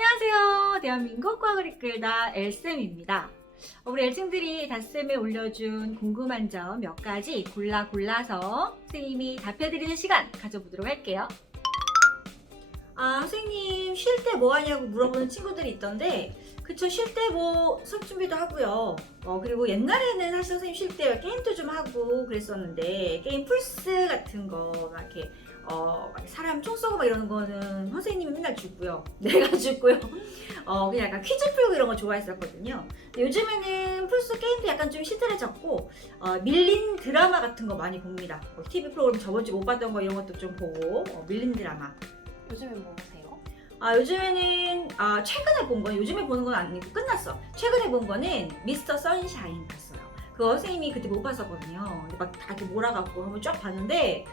안녕하세요. 대한민국 과학을 이끌다 엘쌤입니다. 우리 엘쌤들이 닷쌤에 올려준 궁금한 점 몇 가지 골라 골라서 선생님이 답해드리는 시간 가져보도록 할게요. 아, 선생님 쉴 때 뭐 하냐고 물어보는 친구들이 있던데 그쵸 쉴 때 뭐 수업 준비도 하고요. 어, 그리고 옛날에는 사실 선생님 쉴 때 게임도 좀 하고 그랬었는데 게임 플스 같은 거 막 이렇게 어, 막 사람 총 쏘고 막 이러는 거는 선생님이 맨날 죽고요. 내가 죽고요. 어, 그냥 약간 퀴즈 풀고 이런 거 좋아했었거든요. 근데 요즘에는 플스 게임도 약간 좀 시들해졌고, 어, 밀린 드라마 같은 거 많이 봅니다. 뭐 TV 프로그램 저번 주 못 봤던 거 이런 것도 좀 보고, 어, 밀린 드라마. 요즘에 뭐 하세요? 아, 요즘에는, 아, 최근에 본 건, 요즘에 보는 건 아니고 끝났어. 최근에 본 거는 미스터 선샤인 봤어요. 그거 선생님이 그때 못 봤었거든요. 근데 막다 이렇게 몰아갖고 한번 쫙 봤는데,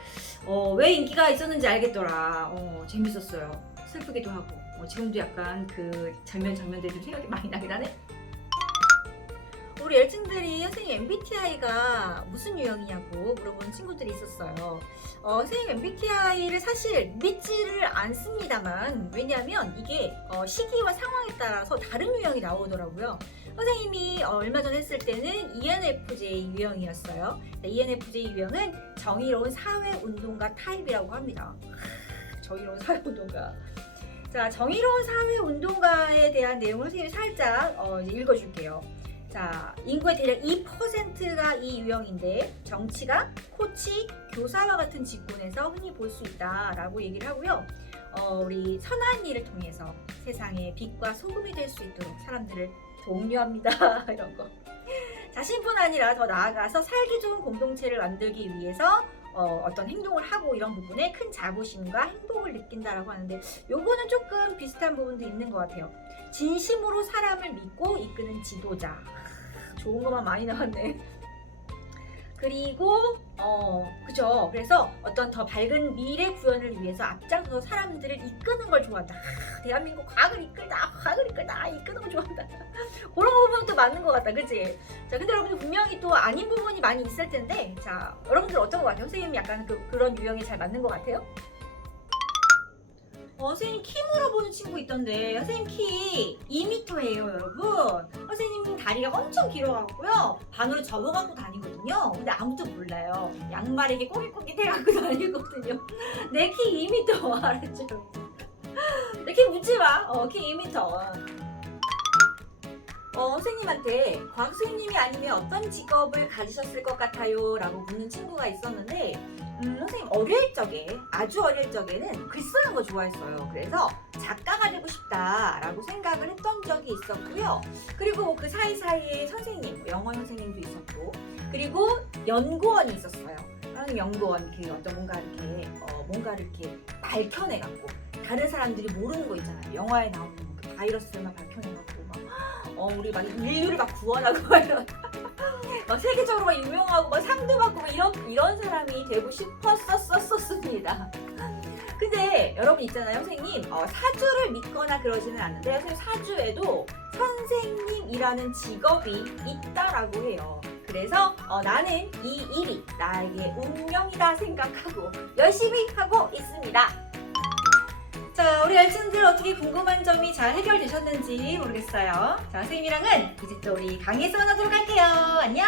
어, 왜 인기가 있었는지 알겠더라. 어, 재밌었어요. 슬프기도 하고. 어, 지금도 약간 그 장면 장면들이 좀 생각이 많이 나긴 하네. 우리 엘친들이 선생님 MBTI가 무슨 유형이냐고 물어보는 친구들이 있었어요. 어, 선생님 MBTI를 사실 믿지를 않습니다만 왜냐하면 이게 어, 시기와 상황에 따라서 다른 유형이 나오더라고요. 선생님이 어, 얼마 전에 했을 때는 ENFJ 유형이었어요. 네, ENFJ 유형은 정의로운 사회운동가 타입이라고 합니다. 정의로운 사회운동가. 자, 정의로운 사회운동가에 대한 내용을 선생님이 살짝 어, 읽어줄게요. 자, 인구의 대략 2%가 이 유형인데 정치가 코치, 교사와 같은 직군에서 흔히 볼 수 있다라고 얘기를 하고요. 어, 우리 선한 일을 통해서 세상에 빛과 소금이 될 수 있도록 사람들을 독려합니다. 이런 거. 자신뿐 아니라 더 나아가서 살기 좋은 공동체를 만들기 위해서 어, 어떤 행동을 하고 이런 부분에 큰 자부심과 행복을 느낀다라고 하는데 요거는 조금 비슷한 부분도 있는 것 같아요. 진심으로 사람을 믿고 이끄는 지도자. 좋은 것만 많이 나왔네. 그리고 어 그죠. 그래서 어떤 더 밝은 미래 구현을 위해서 앞장서 사람들을 이끄는 걸 좋아한다. 아, 대한민국 과학을 이끌다, 과학을 이끌다, 이끄는 걸 좋아한다. 그런 부분도 맞는 것 같다, 그치? 자, 근데 여러분들 분명히 또 아닌 부분이 많이 있을 텐데, 자, 여러분들 어떤 것 같아요? 선생님이 약간 그, 그런 유형에 잘 맞는 것 같아요? 어, 선생님 키 물어보는 친구 있던데 선생님 키 2m예요 여러분. 선생님 다리가 엄청 길어갖고요. 반으로 접어갖고 다니거든요. 근데 아무도 몰라요. 양말에 이게 꼬깃꼬깃 해갖고 다니거든요. 내 키 2m 알았죠. 내 키 묻지마. 어, 키 2m 어, 선생님한테 선생님이 아니면 어떤 직업을 가지셨을 것 같아요? 라고 묻는 친구가 있었는데 음, 선생님 어릴 적에 아주 어릴 적에는 글 쓰는 거 좋아했어요. 그래서 작가가 되고 싶다라고 생각을 했던 적이 있었고요. 그리고 뭐그 사이사이에 선생님, 뭐 영어 선생님도 있었고, 그리고 연구원이 있었어요. 연구원 그 어떤 뭔가 이렇게 어, 뭔가 이렇게 밝혀내갖고 다른 사람들이 모르는 거 있잖아요. 영화에 나오는 그 바이러스만 밝혀내갖고 막 어, 우리 막 인류를 막 구원하고 이런 막 세계적으로 막 유명하고 막 상도 받고 막 이런 이런 사람이 되고 싶었었었습니다. 근데 여러분 있잖아요, 선생님 어, 사주를 믿거나 그러지는 않는데 선생님 사주에도 선생님이라는 직업이 있다라고 해요. 그래서 어, 나는 이 일이 나에게 운명이다 생각하고 열심히 하고 있습니다. 자, 우리 알친들 어떻게 궁금한 점이 잘 해결되셨는지 모르겠어요. 자, 선생님이랑은 이제 또 우리 강의에서 만나도록 할게요. 안녕!